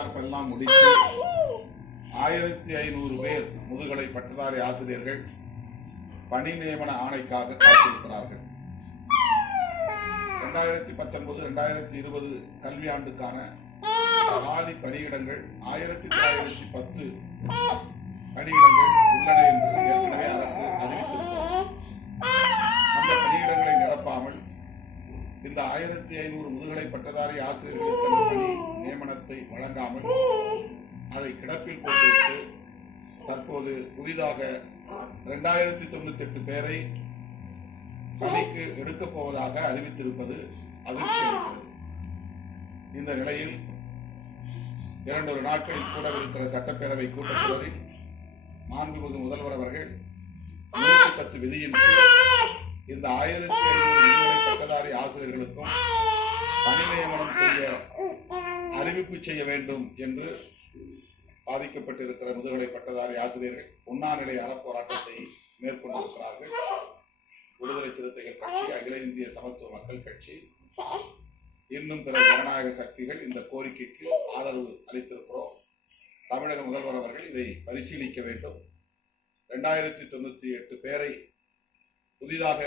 எதிர்பார்ப்பெல்லாம் முடித்து ஆயிரத்தி ஐநூறு பேர் முதுகலை பட்டதாரி ஆசிரியர்கள் பணி நியமன ஆணைக்காக காத்திருக்கிறார்கள். இரண்டாயிரத்தி பத்தொன்பது இரண்டாயிரத்தி இருபது கல்வியாண்டுக்கான காலி பணியிடங்கள் ஆயிரத்தி தொள்ளாயிரத்தி பத்து பணியிடங்கள் உள்ளன என்று ஏற்கனவே அரசு அறிவித்திருக்கிறது. அந்த பணியிடங்களை நிரப்பாமல் இந்த ஆயிரத்தி ஐநூறு முதுகலை பட்டதாரி ஆசிரியர்கள் வழங்காமல் அதை கிடப்பில் போட்டுவிட்டு தற்போது புதிதாக இரண்டாயிரத்தி தொண்ணூத்தி எட்டு பேரை பணிக்கு எடுக்கப் போவதாக அறிவித்திருப்பது அதிர்ச்சி இந்த நிலையில் இரண்டொரு நாட்களில் கூடவிருக்கிற சட்டப்பேரவை கூட்டத்தொடரில் மாண்புமிகு முதல்வர் அவர்கள் பத்து விதியின் இந்த ஆயிரத்தி ஐநூறு பட்டதாரி ஆசிரியர்களுக்கும் பணி நியமனம் செய்ய அறிவிப்பு செய்ய வேண்டும் என்று பாதிக்கப்பட்டிருக்கிற முதுகலை பட்டதாரி ஆசிரியர்கள் உண்ணாநிலை அறப்போராட்டத்தை மேற்கொண்டிருக்கிறார்கள். விடுதலை சிறுத்தைகள் கட்சி அகில இந்திய சமத்துவ மக்கள் கட்சி இன்னும் பிற ஜனநாயக சக்திகள் இந்த கோரிக்கைக்கு ஆதரவு அளித்திருக்கிறோம். தமிழக முதல்வர் அவர்கள் இதை பரிசீலிக்க வேண்டும். ரெண்டாயிரத்தி தொண்ணூத்தி எட்டு பேரை புதிதாக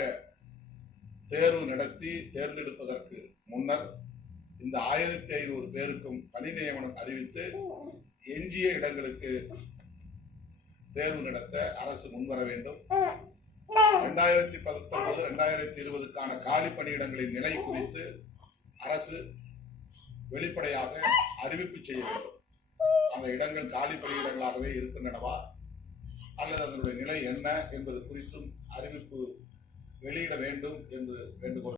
தேர்வு நடத்தி தேர்ந்தெடுப்பதற்கு முன்னர் இந்த ஆயிரத்தி ஐநூறு பேருக்கும் பணி நியமனம் அறிவித்து எஞ்சிய இடங்களுக்கு தேர்வு நடத்த அரசு முன்வர வேண்டும். இரண்டாயிரத்தி பத்தொன்பது இரண்டாயிரத்தி இருபதுக்கான காலி பணியிடங்களின் நிலை குறித்து அரசு வெளிப்படையாக அறிவிப்பு செய்ய வேண்டும். அந்த இடங்கள் காலி பணியிடங்களாகவே இருக்கின்றனவா? அல்லது அதனுடைய நிலை என்ன என்பது குறித்தும் அறிவிப்பு வெளியிட வேண்டும் என்று வேண்டுகோள்